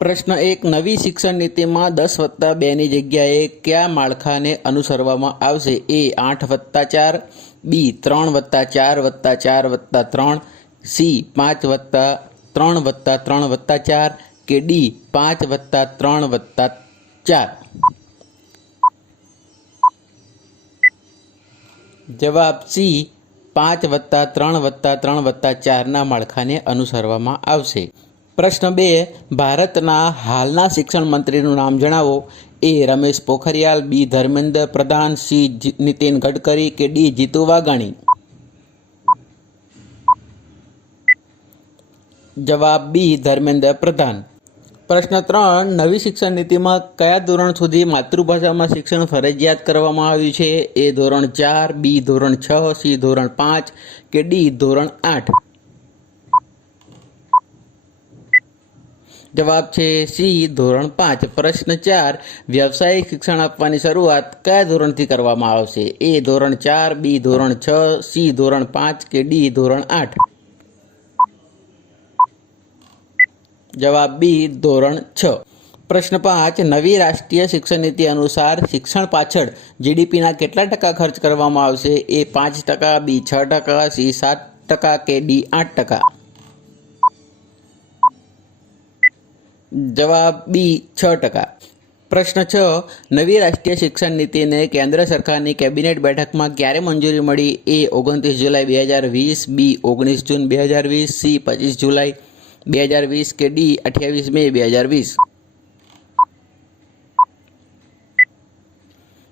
પ્રશ્ન 1. નવી શિક્ષણ નીતિમાં 10+2ની જગ્યાએ કયા માળખાને અનુસરવામાં આવશે? એ 8+4, બી 3+4+4+3, સી 5+3+3+4 કે ડી 5+3+4. જવાબ સી 5+3+3+4ના માળખાને અનુસરવામાં આવશે. પ્રશ્ન 2. ભારતના હાલના શિક્ષણ મંત્રીનું નામ જણાવો. એ રમેશ પોખરિયાલ, બી ધર્મેન્દ્ર પ્રધાન, સી નીતિન ગડકરી કે ડી જીતુ વાઘાણી. જવાબ બી ધર્મેન્દ્ર પ્રધાન. પ્રશ્ન 3. નવી શિક્ષણ નીતિમાં કયા ધોરણ સુધી માતૃભાષામાં શિક્ષણ ફરજિયાત કરવામાં આવ્યું છે? એ ધોરણ 4, બી ધોરણ 6, સી ધોરણ 5 કે ડી ધોરણ 8. જવાબ છે સી ધોરણ 5. પ્રશ્ન 4. વ્યવસાયિક શિક્ષણ આપવાની શરૂઆત કયા ધોરણથી કરવામાં આવશે? એ ધોરણ 4, બી ધોરણ 6, સી ધોરણ 5 કે ડી ધોરણ 8. જવાબ બી ધોરણ 6. પ્રશ્ન 5. નવી રાષ્ટ્રીય શિક્ષણ નીતિ અનુસાર શિક્ષણ પાછળ જીડીપીના કેટલા ટકા ખર્ચ કરવામાં આવશે? એ 5%, બી 6%, સી 7% કે ડી 8%. જવાબ બી 6%. પ્રશ્ન 6. નવી રાષ્ટ્રીય શિક્ષણ નીતિને કેન્દ્ર સરકારની કેબિનેટ બેઠકમાં ક્યારે મંજૂરી મળી? એ 29 જુલાઈ 2020, બી 19 જૂન 2020, સી 25 જુલાઈ 2020 કે ડી 28 મે 2020.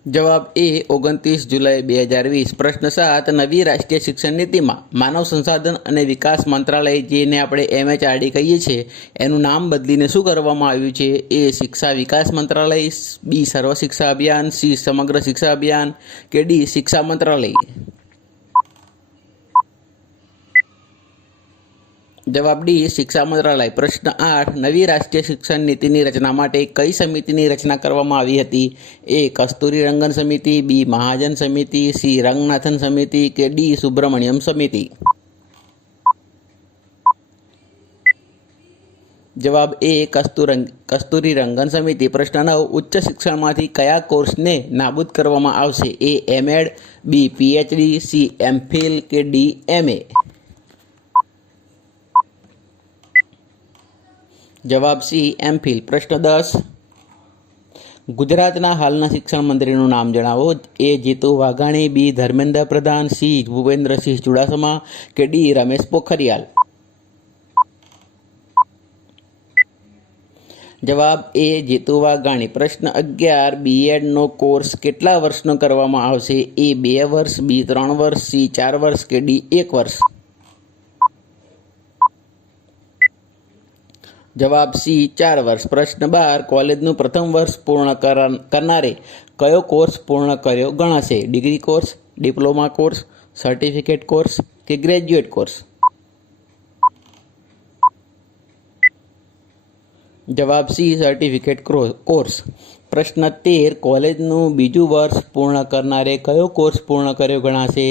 જવાબ એ 29 જુલાઈ 2020. પ્રશ્ન 7. નવી રાષ્ટ્રીય શિક્ષણ નીતિમાં માનવ સંસાધન અને વિકાસ મંત્રાલય, જેને આપણે MHRD કહીએ છીએ, એનું નામ બદલીને શું કરવામાં આવ્યું છે? એ શિક્ષા વિકાસ મંત્રાલય, બી સર્વ શિક્ષા અભિયાન, સી સમગ્ર શિક્ષા અભિયાન કે ડી શિક્ષા મંત્રાલય. જવાબ ડી શિક્ષા મંત્રાલય. પ્રશ્ન 8. નવી રાષ્ટ્રીય શિક્ષણ નીતિની રચના માટે કઈ સમિતિની રચના કરવામાં આવી હતી? એ કસ્તુરી રંગન સમિતિ, બી મહાજન સમિતિ, સી રંગનાથન સમિતિ કે ડી સુબ્રમણ્યમ સમિતિ. જવાબ એ કસ્તુરી રંગન સમિતિ. પ્રશ્ન 9. ઉચ્ચ શિક્ષણમાંથી કયા કોર્સને નાબૂદ કરવામાં આવશે? એ M.Ed, બી PhD, સી M.Phil કે ડી M.A. જવાબ સી M.Phil. પ્રશ્ન 10. ગુજરાતના હાલના શિક્ષણ મંત્રીનું નામ જણાવો. એ જીતુ વાઘાણી, બી ધર્મેન્દ્ર પ્રધાન, સી ભૂપેન્દ્રસિંહ ચુડાસમા કે ડી રમેશ પોખરિયાલ. જવાબ એ જીતુ વાઘાણી. પ્રશ્ન 11. B.Ed નો કોર્સ કેટલા વર્ષનો કરવામાં આવશે? એ 2 વર્ષ, બી 3 વર્ષ, સી 4 વર્ષ કે ડી 1 વર્ષ. જવાબ સી 4 વર્ષ. પ્રશ્ન 12. કોલેજનું પ્રથમ વર્ષ પૂર્ણ કરનારે કયો કોર્સ પૂર્ણ કર્યો ગણાશે? Degree course, diploma course, certificate course કે ગ્રેજ્યુએટ કોર્સ. જવાબ સી સર્ટિફિકેટ કોર્સ. પ્રશ્ન 13. કોલેજનું બીજું વર્ષ પૂર્ણ કરનારે કયો કોર્સ પૂર્ણ કર્યો ગણાશે?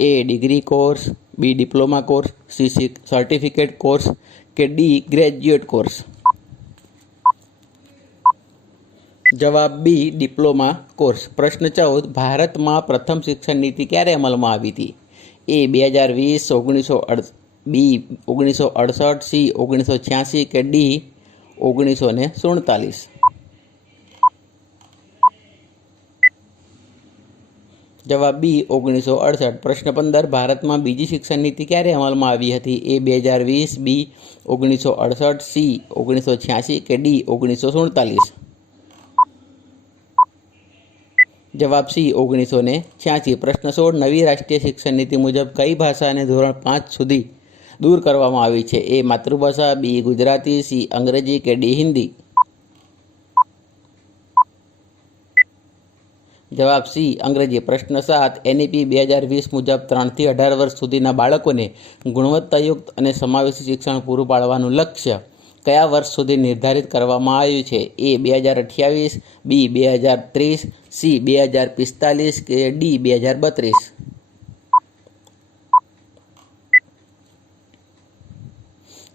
A degree course, B diploma course, C certificate course કે ડી ગ્રેજ્યુએટ કોર્સ. જવાબ બી ડિપ્લોમા કોર્સ. પ્રશ્ન 14. ભારતમાં પ્રથમ શિક્ષણ નીતિ ક્યારે અમલમાં આવી હતી? એ 2020, બી 1968, સી 1986 કે ડી 1947. જવાબ બી 1968. પ્રશ્ન 15. ભારતમાં બીજી શિક્ષણ નીતિ ક્યારે અમલમાં આવી હતી? એ 2020, બી 1968, સી 1986 કે ડી 1947. જવાબ સી 1986. પ્રશ્ન 16. નવી રાષ્ટ્રીય શિક્ષણ નીતિ મુજબ કઈ ભાષાને ધોરણ 5 સુધી દૂર કરવામાં આવી છે? એ માતૃભાષા, બી ગુજરાતી, સી અંગ્રેજી કે ડી હિન્દી. જવાબ સી અંગ્રેજી. પ્રશ્ન 7. NEP 2020 મુજબ 3 થી 18 વર્ષ સુધીના બાળકોને ગુણવત્તાયુક્ત અને સમાવેશી શિક્ષણ પૂરું પાડવાનું લક્ષ્ય કયા વર્ષ સુધી નિર્ધારિત કરવામાં આવ્યું છે? એ 2028, બી 2030, સી 2045 કે ડી 2032.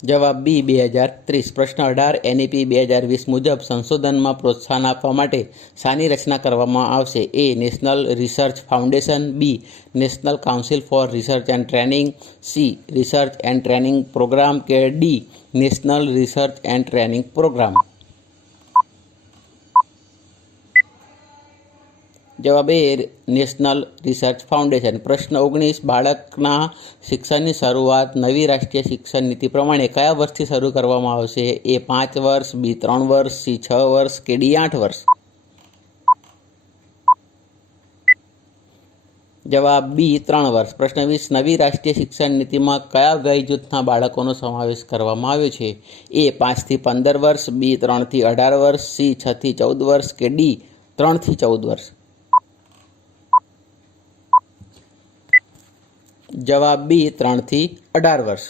જવાબ બી 2030. પ્રશ્ન 18 NEP 2020 મુજબ સંશોધનમાં પ્રોત્સાહન આપવા માટે શાની રચના કરવામાં આવશે? A. National research foundation. B. National council for research and training. C. Research and training program. કે D. National research and training program. જવાબ એ. National research foundation. પ્રશ્ન 19 બાળકના શિક્ષણની શરૂઆત નવી રાષ્ટ્રીય શિક્ષણ નીતિ પ્રમાણે કયા વર્ષથી શરૂ કરવામાં આવશે? એ 5 વર્ષ, બી 3 વર્ષ, સી 6 વર્ષ, કે ડી 8 વર્ષ. જવાબ બી 3 વર્ષ. પ્રશ્ન 20 નવી રાષ્ટ્રીય શિક્ષણ નીતિમાં કયા વય જૂથના બાળકોનો સમાવેશ કરવામાં આવ્યો છે? એ 5 થી 15 વર્ષ, બી 3 થી 18 વર્ષ, સી 6 થી 14 વર્ષ, કે ડી 3 થી 14 વર્ષ. જવાબ બી 3 થી 18 વર્ષ.